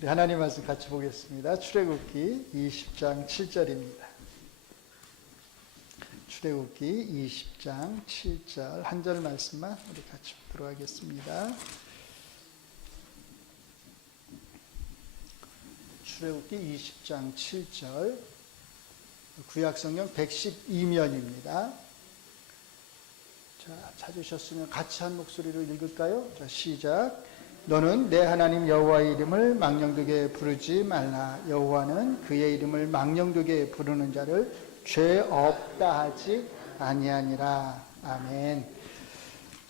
우리 하나님 말씀 같이 보겠습니다. 출애굽기 20장 7절입니다. 출애굽기 20장 7절 한 절 말씀만 우리 같이 보도록 하겠습니다. 출애굽기 20장 7절 구약성경 112면입니다. 자, 찾으셨으면 같이 한 목소리로 읽을까요? 자, 시작. 너는 내 하나님 여호와의 이름을 망령되게 부르지 말라. 여호와는 그의 이름을 망령되게 부르는 자를 죄 없다 하지 아니하니라. 아멘.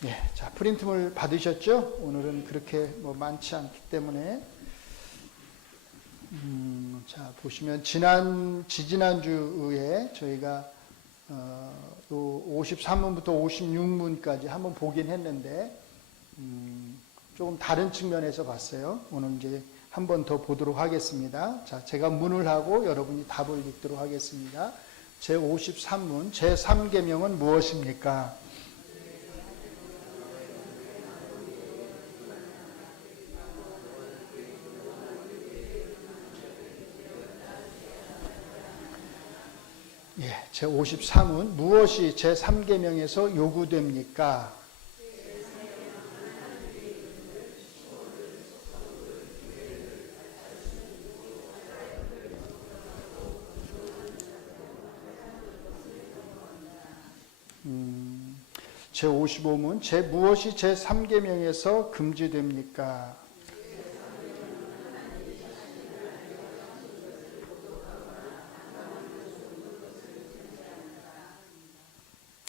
예, 자, 프린트물 받으셨죠? 오늘은 그렇게 많지 않기 때문에 자, 보시면 지지난주에 저희가 53문부터 56문까지 한번 보긴 했는데 조금 다른 측면에서 봤어요. 오늘 이제 한 번 더 보도록 하겠습니다. 자, 제가 문을 하고 여러분이 답을 읽도록 하겠습니다. 제53문, 제3계명은 무엇입니까? 예, 제53문, 무엇이 제3계명에서 요구됩니까? 제55문, 무엇이 제3계명에서 금지됩니까?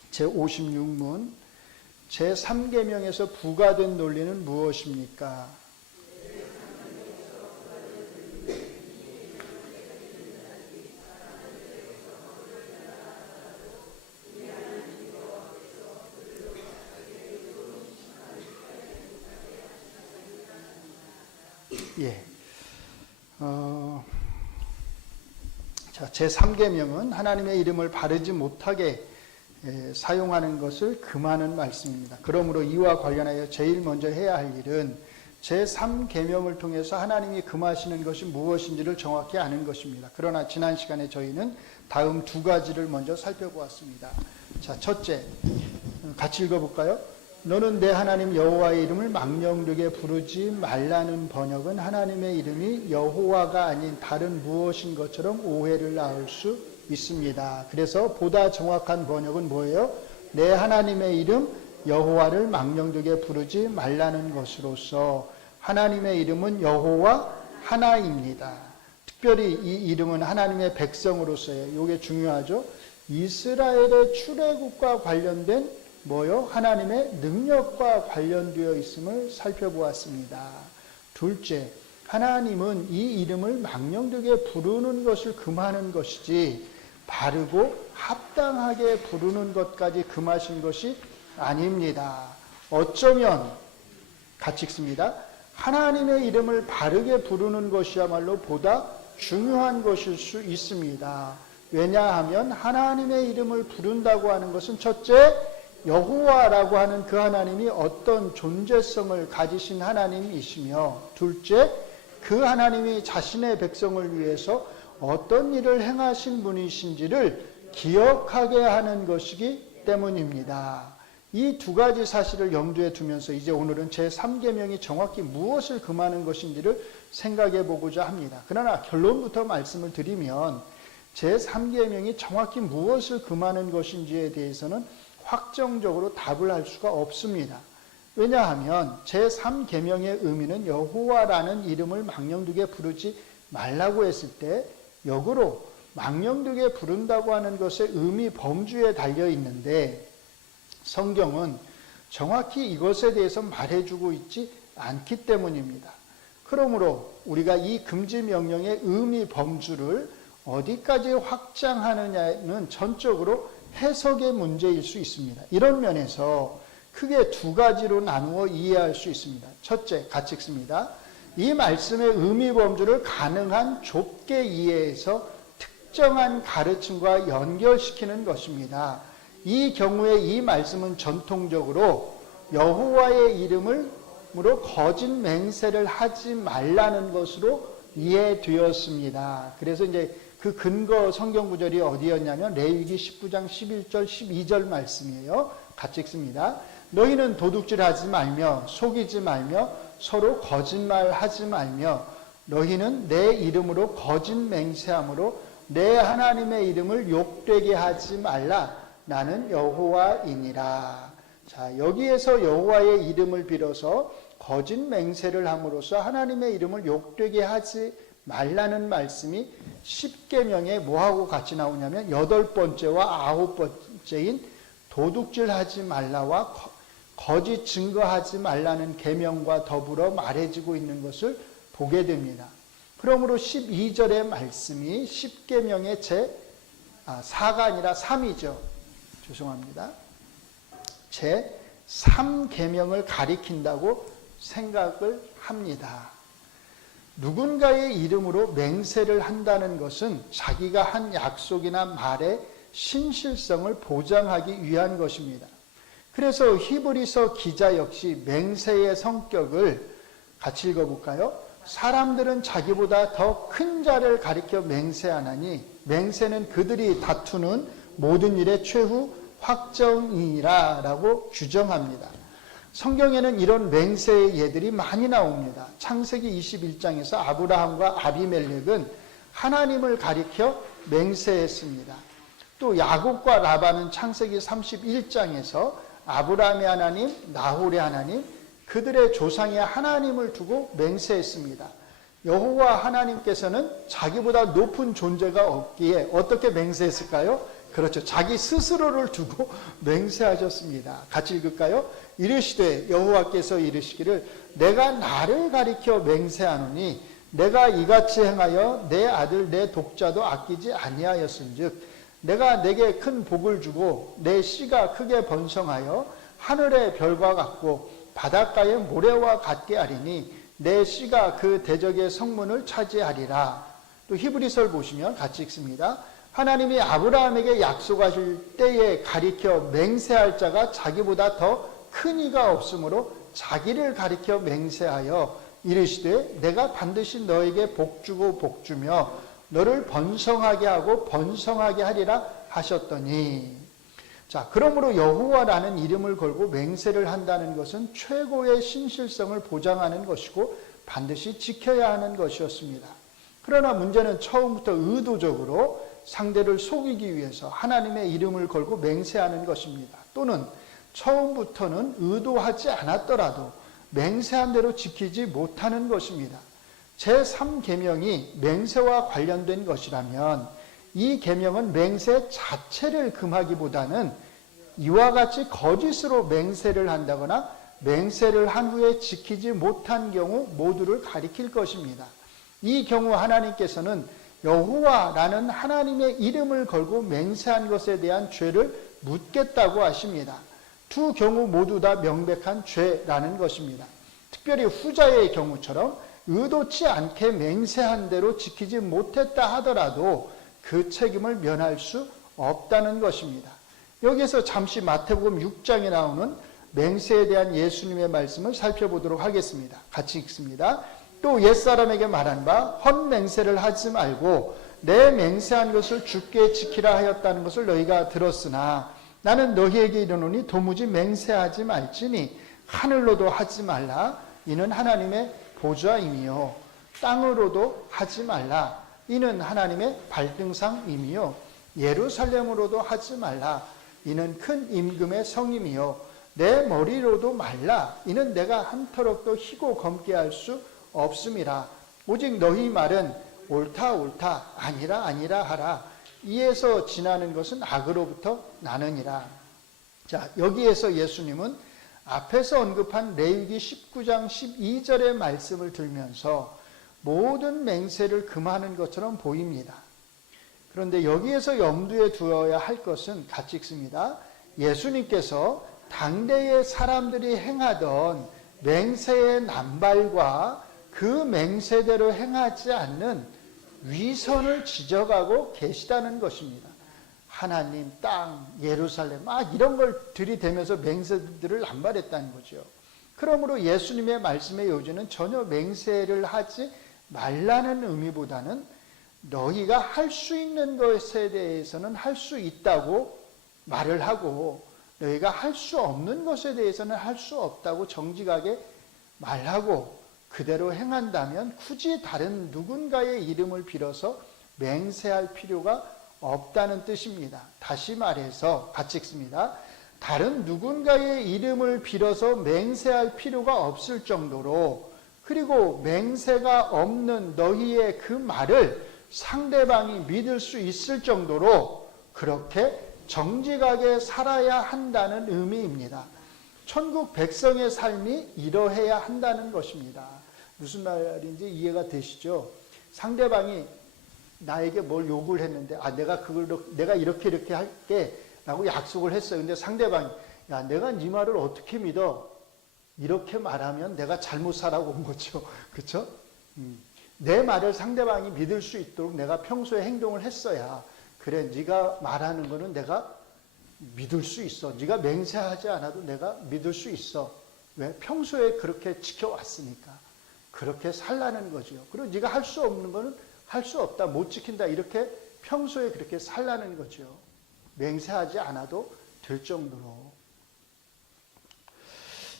제56문, 제3계명에서 부과된 논리는 무엇입니까? 예. 자, 제3계명은 하나님의 이름을 바르지 못하게 사용하는 것을 금하는 말씀입니다. 그러므로 이와 관련하여 제일 먼저 해야 할 일은 제3계명을 통해서 하나님이 금하시는 것이 무엇인지를 정확히 아는 것입니다. 그러나 지난 시간에 저희는 다음 두 가지를 먼저 살펴보았습니다. 자, 첫째, 같이 읽어볼까요? 너는 내 하나님 여호와의 이름을 망령되게 부르지 말라는 번역은 하나님의 이름이 여호와가 아닌 다른 무엇인 것처럼 오해를 낳을 수 있습니다. 그래서 보다 정확한 번역은 뭐예요? 내 하나님의 이름 여호와를 망령되게 부르지 말라는 것으로서 하나님의 이름은 여호와 하나입니다. 특별히 이 이름은 하나님의 백성으로서의, 이게 중요하죠. 이스라엘의 출애굽과 관련된 하나님의 능력과 관련되어 있음을 살펴보았습니다. 둘째, 하나님은 이 이름을 망령되게 부르는 것을 금하는 것이지 바르고 합당하게 부르는 것까지 금하신 것이 아닙니다. 어쩌면 같이 읽습니다. 하나님의 이름을 바르게 부르는 것이야말로 보다 중요한 것일 수 있습니다. 왜냐하면 하나님의 이름을 부른다고 하는 것은 첫째, 여호와라고 하는 그 하나님이 어떤 존재성을 가지신 하나님이시며, 둘째, 그 하나님이 자신의 백성을 위해서 어떤 일을 행하신 분이신지를 기억하게 하는 것이기 때문입니다. 이 두 가지 사실을 염두에 두면서 이제 오늘은 제3계명이 정확히 무엇을 금하는 것인지를 생각해 보고자 합니다. 그러나 결론부터 말씀을 드리면 제3계명이 정확히 무엇을 금하는 것인지에 대해서는 확정적으로 답을 할 수가 없습니다. 왜냐하면 제3계명의 의미는 여호와라는 이름을 망령되게 부르지 말라고 했을 때 역으로 망령되게 부른다고 하는 것의 의미 범주에 달려 있는데 성경은 정확히 이것에 대해서 말해주고 있지 않기 때문입니다. 그러므로 우리가 이 금지 명령의 의미 범주를 어디까지 확장하느냐는 전적으로 해석의 문제일 수 있습니다. 이런 면에서 크게 두 가지로 나누어 이해할 수 있습니다. 첫째, 같이 읽습니다. 이 말씀의 의미 범주를 가능한 좁게 이해해서 특정한 가르침과 연결시키는 것입니다. 이 경우에 이 말씀은 전통적으로 여호와의 이름을 이름으로 거짓 맹세를 하지 말라는 것으로 이해되었습니다. 그래서 이제 그 근거 성경 구절이 어디였냐면 레위기 19장 11절 12절 말씀이에요. 같이 읽습니다. 너희는 도둑질하지 말며 속이지 말며 서로 거짓말하지 말며 너희는 내 이름으로 거짓 맹세함으로 내 하나님의 이름을 욕되게 하지 말라. 나는 여호와이니라. 자, 여기에서 여호와의 이름을 빌어서 거짓 맹세를 함으로써 하나님의 이름을 욕되게 하지 말라는 말씀이 10계명에 뭐하고 같이 나오냐면 8번째와 9번째인 도둑질하지 말라와 거짓 증거하지 말라는 계명과 더불어 말해지고 있는 것을 보게 됩니다. 그러므로 12절의 말씀이 10계명의 제4가 아니라 3이죠. 죄송합니다. 제3계명을 가리킨다고 생각을 합니다. 누군가의 이름으로 맹세를 한다는 것은 자기가 한 약속이나 말의 신실성을 보장하기 위한 것입니다. 그래서 히브리서 기자 역시 맹세의 성격을 같이 읽어볼까요? 사람들은 자기보다 더 큰 자를 가리켜 맹세하나니 맹세는 그들이 다투는 모든 일의 최후 확정이라 라고 규정합니다. 성경에는 이런 맹세의 예들이 많이 나옵니다. 창세기 21장에서 아브라함과 아비멜렉은 하나님을 가리켜 맹세했습니다. 또 야곱과 라반은 창세기 31장에서 아브라함의 하나님, 나홀의 하나님, 그들의 조상의 하나님을 두고 맹세했습니다. 여호와 하나님께서는 자기보다 높은 존재가 없기에 어떻게 맹세했을까요? 그렇죠. 자기 스스로를 두고 맹세하셨습니다. 같이 읽을까요? 이르시되 여호와께서 이르시기를 내가 나를 가리켜 맹세하노니 내가 이같이 행하여 내 아들 내 독자도 아끼지 아니하였은즉 내가 내게 큰 복을 주고 내 씨가 크게 번성하여 하늘의 별과 같고 바닷가의 모래와 같게 하리니 내 씨가 그 대적의 성문을 차지하리라. 또 히브리서를 보시면 같이 읽습니다. 하나님이 아브라함에게 약속하실 때에 가리켜 맹세할 자가 자기보다 더 큰 이가 없으므로 자기를 가리켜 맹세하여 이르시되 내가 반드시 너에게 복주고 복주며 너를 번성하게 하고 번성하게 하리라 하셨더니. 자, 그러므로 여호와라는 이름을 걸고 맹세를 한다는 것은 최고의 신실성을 보장하는 것이고 반드시 지켜야 하는 것이었습니다. 그러나 문제는 처음부터 의도적으로 상대를 속이기 위해서 하나님의 이름을 걸고 맹세하는 것입니다. 또는 처음부터는 의도하지 않았더라도 맹세한 대로 지키지 못하는 것입니다. 제3계명이 맹세와 관련된 것이라면 이 계명은 맹세 자체를 금하기보다는 이와 같이 거짓으로 맹세를 한다거나 맹세를 한 후에 지키지 못한 경우 모두를 가리킬 것입니다. 이 경우 하나님께서는 여호와라는 하나님의 이름을 걸고 맹세한 것에 대한 죄를 묻겠다고 하십니다. 두 경우 모두 다 명백한 죄라는 것입니다. 특별히 후자의 경우처럼 의도치 않게 맹세한 대로 지키지 못했다 하더라도 그 책임을 면할 수 없다는 것입니다. 여기에서 잠시 마태복음 6장에 나오는 맹세에 대한 예수님의 말씀을 살펴보도록 하겠습니다. 같이 읽습니다. 또 옛사람에게 말한 바 헛맹세를 하지 말고 내 맹세한 것을 주께 지키라 하였다는 것을 너희가 들었으나 나는 너희에게 이르노니 도무지 맹세하지 말지니 하늘로도 하지 말라 이는 하나님의 보좌임이요 땅으로도 하지 말라 이는 하나님의 발등상임이요 예루살렘으로도 하지 말라 이는 큰 임금의 성임이요 내 머리로도 말라 이는 내가 한터럭도 희고 검게 할 수 없음이라 오직 너희 말은 옳다 옳다 아니라 아니라 하라 이에서 지나는 것은 악으로부터 나느니라. 자, 여기에서 예수님은 앞에서 언급한 레위기 19장 12절의 말씀을 들면서 모든 맹세를 금하는 것처럼 보입니다. 그런데 여기에서 염두에 두어야 할 것은 같이 읽습니다. 예수님께서 당대의 사람들이 행하던 맹세의 남발과 그 맹세대로 행하지 않는 위선을 지적하고 계시다는 것입니다. 하나님, 땅, 예루살렘 이런 걸 들이대면서 맹세들을 남발했다는 거죠. 그러므로 예수님의 말씀의 요지는 전혀 맹세를 하지 말라는 의미보다는 너희가 할 수 있는 것에 대해서는 할 수 있다고 말을 하고 너희가 할 수 없는 것에 대해서는 할 수 없다고 정직하게 말하고 그대로 행한다면 굳이 다른 누군가의 이름을 빌어서 맹세할 필요가 없다는 뜻입니다. 다시 말해서 같이 읽습니다. 다른 누군가의 이름을 빌어서 맹세할 필요가 없을 정도로 그리고 맹세가 없는 너희의 그 말을 상대방이 믿을 수 있을 정도로 그렇게 정직하게 살아야 한다는 의미입니다. 천국 백성의 삶이 이러해야 한다는 것입니다. 무슨 말인지 이해가 되시죠? 상대방이 나에게 뭘 요구를 했는데 내가 이렇게 할게 라고 약속을 했어요. 근데 상대방이 야 내가 네 말을 어떻게 믿어? 이렇게 말하면 내가 잘못 살아온 거죠. 그렇죠? 내 말을 상대방이 믿을 수 있도록 내가 평소에 행동을 했어야 그래 네가 말하는 거는 내가 믿을 수 있어. 네가 맹세하지 않아도 내가 믿을 수 있어. 왜? 평소에 그렇게 지켜왔으니까. 그렇게 살라는 거죠. 그리고 네가 할 수 없는 거는 할 수 없다. 못 지킨다. 이렇게 평소에 그렇게 살라는 거죠. 맹세하지 않아도 될 정도로.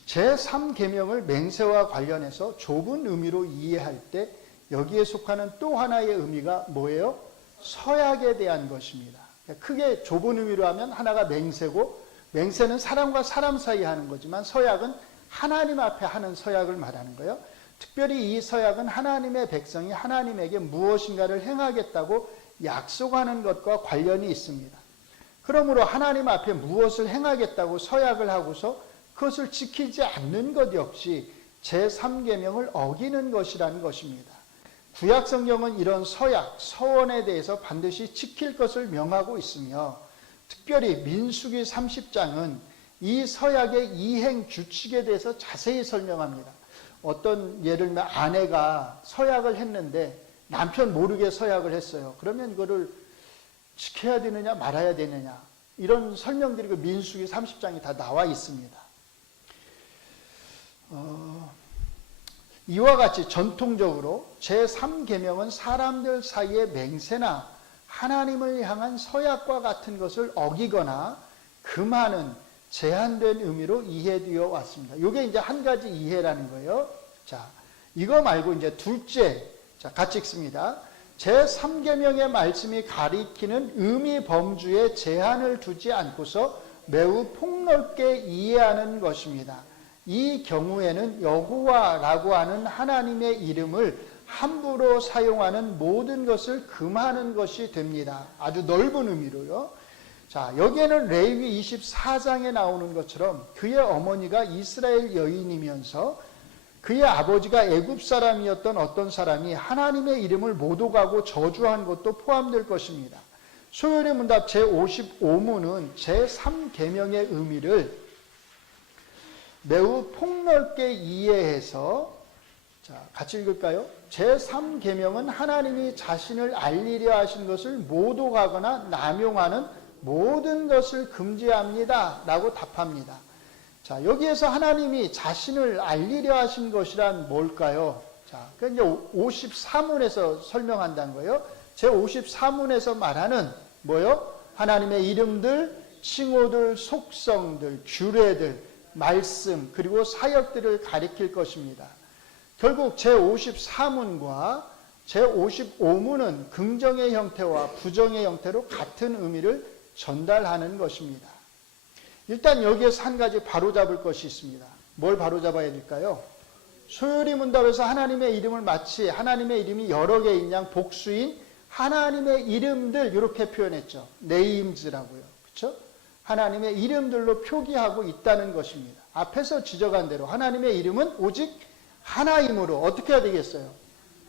제3계명을 맹세와 관련해서 좁은 의미로 이해할 때 여기에 속하는 또 하나의 의미가 뭐예요? 서약에 대한 것입니다. 크게 좁은 의미로 하면 하나가 맹세고 맹세는 사람과 사람 사이에 하는 거지만 서약은 하나님 앞에 하는 서약을 말하는 거예요. 특별히 이 서약은 하나님의 백성이 하나님에게 무엇인가를 행하겠다고 약속하는 것과 관련이 있습니다. 그러므로 하나님 앞에 무엇을 행하겠다고 서약을 하고서 그것을 지키지 않는 것 역시 제3계명을 어기는 것이라는 것입니다. 구약 성경은 이런 서약, 서원에 대해서 반드시 지킬 것을 명하고 있으며 특별히 민수기 30장은 이 서약의 이행 규칙에 대해서 자세히 설명합니다. 어떤 예를 들면 아내가 서약을 했는데 남편 모르게 서약을 했어요. 그러면 이거를 지켜야 되느냐 말아야 되느냐 이런 설명들이 그 민수기 30장에 다 나와 있습니다. 이와 같이 전통적으로 제3계명은 사람들 사이의 맹세나 하나님을 향한 서약과 같은 것을 어기거나 금하는 제한된 의미로 이해되어 왔습니다. 이게 이제 한 가지 이해라는 거예요. 자, 이거 말고 이제 둘째, 자, 같이 읽습니다. 제3계명의 말씀이 가리키는 의미 범주에 제한을 두지 않고서 매우 폭넓게 이해하는 것입니다. 이 경우에는 여호와라고 하는 하나님의 이름을 함부로 사용하는 모든 것을 금하는 것이 됩니다. 아주 넓은 의미로요. 자, 여기에는 레위기 24장에 나오는 것처럼 그의 어머니가 이스라엘 여인이면서 그의 아버지가 애굽 사람이었던 어떤 사람이 하나님의 이름을 모독하고 저주한 것도 포함될 것입니다. 소요리 문답 제55문은 제3계명의 의미를 매우 폭넓게 이해해서 자, 같이 읽을까요? 제3계명은 하나님이 자신을 알리려 하신 것을 모독하거나 남용하는 모든 것을 금지합니다 라고 답합니다. 자, 여기에서 하나님이 자신을 알리려 하신 것이란 뭘까요? 자, 그 이제 54문에서 설명한다는 거예요. 제54문에서 말하는 뭐요? 하나님의 이름들, 칭호들, 속성들, 규례들, 말씀, 그리고 사역들을 가리킬 것입니다. 결국 제54문과 제55문은 긍정의 형태와 부정의 형태로 같은 의미를 전달하는 것입니다. 일단 여기에서 한 가지 바로잡을 것이 있습니다. 뭘 바로잡아야 될까요? 소요리 문답에서 하나님의 이름을 마치 하나님의 이름이 여러 개인 양 복수인 하나님의 이름들 이렇게 표현했죠. 네임즈라고요. 그렇죠? 하나님의 이름들로 표기하고 있다는 것입니다. 앞에서 지적한 대로 하나님의 이름은 오직 하나이므로 어떻게 해야 되겠어요?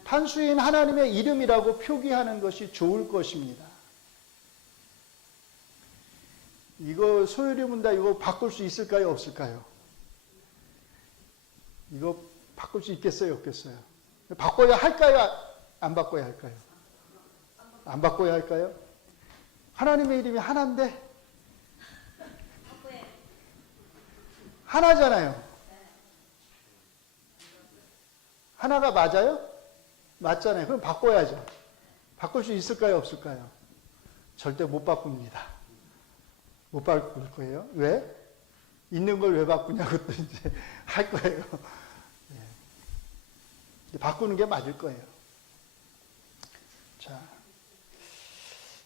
단수인 하나님의 이름이라고 표기하는 것이 좋을 것입니다. 이거 소요리 문답 이거 바꿀 수 있을까요? 없을까요? 이거 바꿀 수 있겠어요? 없겠어요? 바꿔야 할까요? 안 바꿔야 할까요? 안 바꿔야 할까요? 하나님의 이름이 하나인데 하나잖아요. 하나가 맞아요? 맞잖아요. 그럼 바꿔야죠. 바꿀 수 있을까요? 없을까요? 절대 못 바꿉니다. 못 바꿀 거예요. 왜? 있는 걸 왜 바꾸냐고 또 이제 할 거예요. 네. 바꾸는 게 맞을 거예요. 자,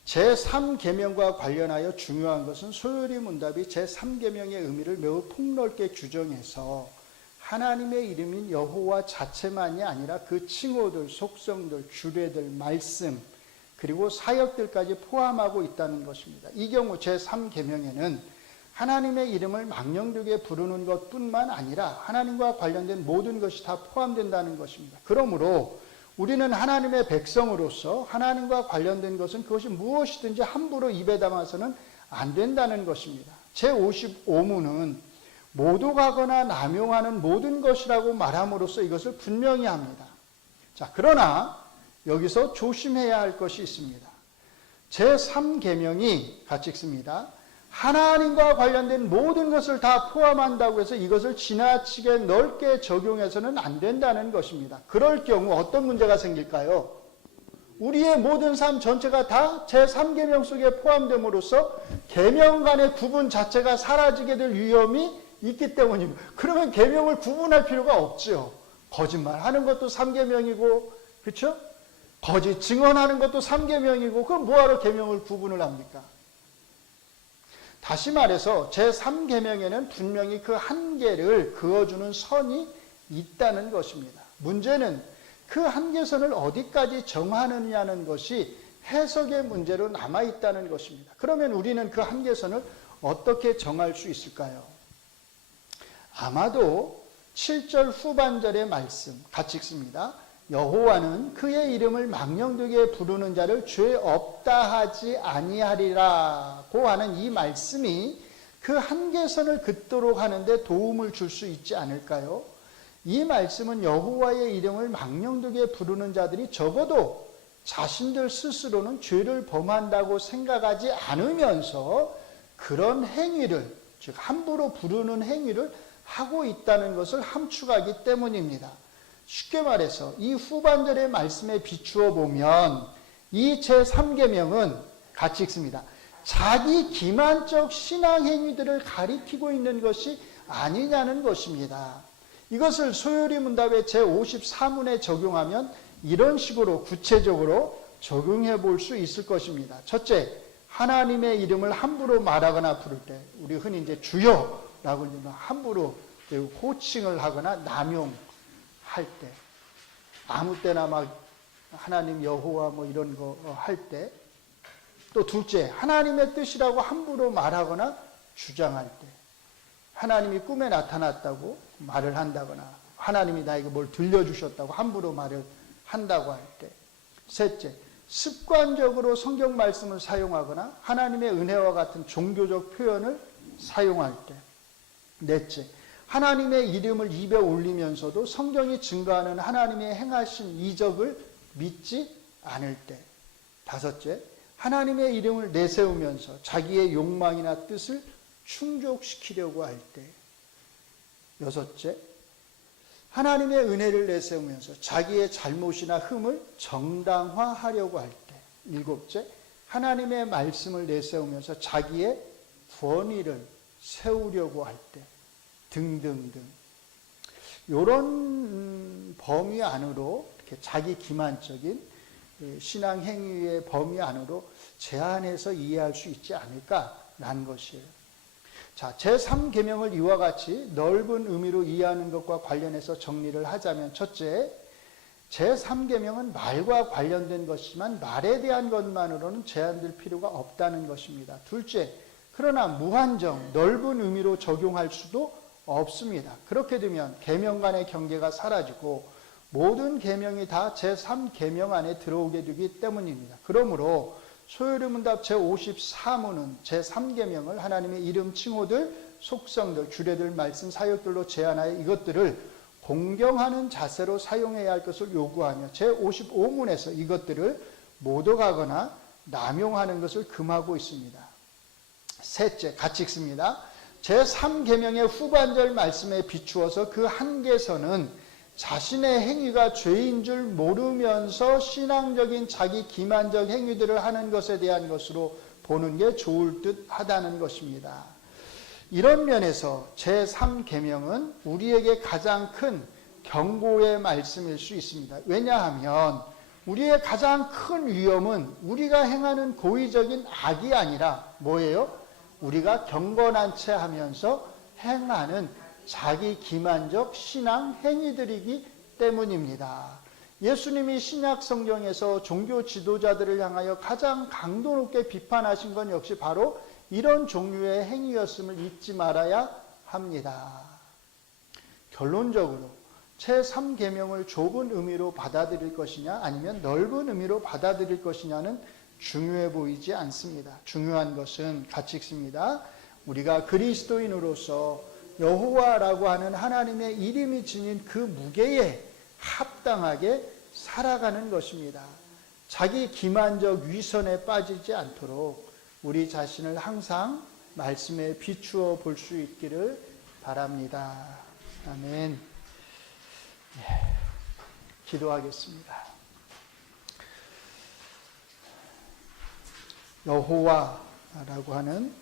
제3계명과 관련하여 중요한 것은 소요리 문답이 제3계명의 의미를 매우 폭넓게 규정해서 하나님의 이름인 여호와 자체만이 아니라 그 칭호들, 속성들, 규례들, 말씀, 그리고 사역들까지 포함하고 있다는 것입니다. 이 경우 제3계명에는 하나님의 이름을 망령되게 부르는 것뿐만 아니라 하나님과 관련된 모든 것이 다 포함된다는 것입니다. 그러므로 우리는 하나님의 백성으로서 하나님과 관련된 것은 그것이 무엇이든지 함부로 입에 담아서는 안 된다는 것입니다. 제55문은 모독하거나 남용하는 모든 것이라고 말함으로써 이것을 분명히 합니다. 자, 그러나 여기서 조심해야 할 것이 있습니다. 제3계명이 같이 읽습니다. 하나님과 관련된 모든 것을 다 포함한다고 해서 이것을 지나치게 넓게 적용해서는 안 된다는 것입니다. 그럴 경우 어떤 문제가 생길까요? 우리의 모든 삶 전체가 다 제3계명 속에 포함됨으로써 계명 간의 구분 자체가 사라지게 될 위험이 있기 때문입니다. 그러면 계명을 구분할 필요가 없죠. 거짓말하는 것도 3계명이고, 그렇죠? 거짓 증언하는 것도 3계명이고, 그럼 뭐하러 계명을 구분을 합니까? 다시 말해서 제3계명에는 분명히 그 한계를 그어주는 선이 있다는 것입니다. 문제는 그 한계선을 어디까지 정하느냐는 것이 해석의 문제로 남아있다는 것입니다. 그러면 우리는 그 한계선을 어떻게 정할 수 있을까요? 아마도 7절 후반절의 말씀 같이 읽습니다. 여호와는 그의 이름을 망령되게 부르는 자를 죄 없다 하지 아니하리라고 하는 이 말씀이 그 한계선을 긋도록 하는데 도움을 줄 수 있지 않을까요? 이 말씀은 여호와의 이름을 망령되게 부르는 자들이 적어도 자신들 스스로는 죄를 범한다고 생각하지 않으면서 그런 행위를, 즉 함부로 부르는 행위를 하고 있다는 것을 함축하기 때문입니다. 쉽게 말해서 이 후반절의 말씀에 비추어 보면 이 제3계명은 같이 읽습니다. 자기 기만적 신앙 행위들을 가리키고 있는 것이 아니냐는 것입니다. 이것을 소요리 문답의 제54문에 적용하면 이런 식으로 구체적으로 적용해 볼 수 있을 것입니다. 첫째, 하나님의 이름을 함부로 말하거나 부를 때, 우리 흔히 이제 주여라고 함부로 호칭을 하거나 남용할 때, 아무 때나 막 하나님 여호와 뭐 이런 거 할 때, 또 둘째, 하나님의 뜻이라고 함부로 말하거나 주장할 때, 하나님이 꿈에 나타났다고 말을 한다거나 하나님이 나에게 뭘 들려주셨다고 함부로 말을 한다고 할 때, 셋째, 습관적으로 성경 말씀을 사용하거나 하나님의 은혜와 같은 종교적 표현을 사용할 때, 넷째, 하나님의 이름을 입에 올리면서도 성경이 증거하는 하나님의 행하신 이적을 믿지 않을 때, 다섯째, 하나님의 이름을 내세우면서 자기의 욕망이나 뜻을 충족시키려고 할 때, 여섯째, 하나님의 은혜를 내세우면서 자기의 잘못이나 흠을 정당화하려고 할 때, 일곱째, 하나님의 말씀을 내세우면서 자기의 권위를 세우려고 할 때, 등등등. 이런 범위 안으로 이렇게 자기 기만적인 신앙 행위의 범위 안으로 제한해서 이해할 수 있지 않을까라는 것이에요. 자, 제3계명을 이와 같이 넓은 의미로 이해하는 것과 관련해서 정리를 하자면, 첫째, 제3계명은 말과 관련된 것이지만 말에 대한 것만으로는 제한될 필요가 없다는 것입니다. 둘째, 그러나 무한정 넓은 의미로 적용할 수도 없습니다. 그렇게 되면 계명 간의 경계가 사라지고 모든 계명이 다 제3계명 안에 들어오게 되기 때문입니다. 그러므로 소요리 문답 제54문은 제3계명을 하나님의 이름, 칭호들, 속성들, 규례들, 말씀, 사역들로 제한하여 이것들을 공경하는 자세로 사용해야 할 것을 요구하며 제55문에서 이것들을 모독하거나 남용하는 것을 금하고 있습니다. 셋째, 같이 읽습니다. 제3계명의 후반절 말씀에 비추어서 그 한계선은 자신의 행위가 죄인 줄 모르면서 신앙적인 자기 기만적 행위들을 하는 것에 대한 것으로 보는 게 좋을 듯 하다는 것입니다. 이런 면에서 제3계명은 우리에게 가장 큰 경고의 말씀일 수 있습니다. 왜냐하면 우리의 가장 큰 위험은 우리가 행하는 고의적인 악이 아니라 뭐예요? 우리가 경건한 채 하면서 행하는 자기 기만적 신앙 행위들이기 때문입니다. 예수님이 신약 성경에서 종교 지도자들을 향하여 가장 강도 높게 비판하신 건 역시 바로 이런 종류의 행위였음을 잊지 말아야 합니다. 결론적으로 제3계명을 좁은 의미로 받아들일 것이냐 아니면 넓은 의미로 받아들일 것이냐는 중요해 보이지 않습니다. 중요한 것은 같이 읽습니다. 우리가 그리스도인으로서 여호와라고 하는 하나님의 이름이 지닌 그 무게에 합당하게 살아가는 것입니다. 자기 기만적 위선에 빠지지 않도록 우리 자신을 항상 말씀에 비추어 볼 수 있기를 바랍니다. 아멘. 기도하겠습니다. 여호와라고 하는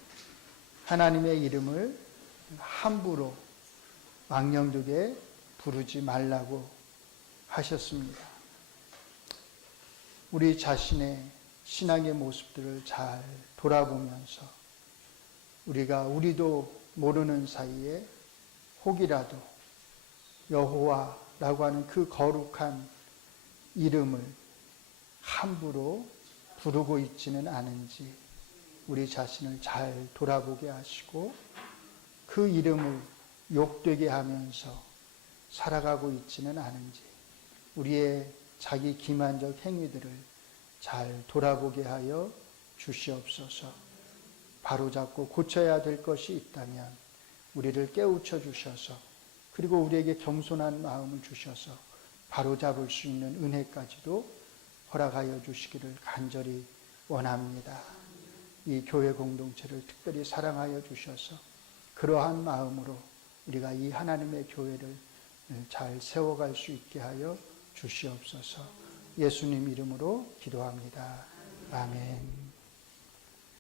하나님의 이름을 함부로 망령되게 부르지 말라고 하셨습니다. 우리 자신의 신앙의 모습들을 잘 돌아보면서 우리도 모르는 사이에 혹이라도 여호와라고 하는 그 거룩한 이름을 함부로 부르고 있지는 않은지 우리 자신을 잘 돌아보게 하시고 그 이름을 욕되게 하면서 살아가고 있지는 않은지 우리의 자기 기만적 행위들을 잘 돌아보게 하여 주시옵소서. 바로잡고 고쳐야 될 것이 있다면 우리를 깨우쳐 주셔서 그리고 우리에게 겸손한 마음을 주셔서 바로잡을 수 있는 은혜까지도 허락하여 주시기를 간절히 원합니다. 이 교회 공동체를 특별히 사랑하여 주셔서 그러한 마음으로 우리가 이 하나님의 교회를 잘 세워갈 수 있게 하여 주시옵소서. 예수님 이름으로 기도합니다. 아멘.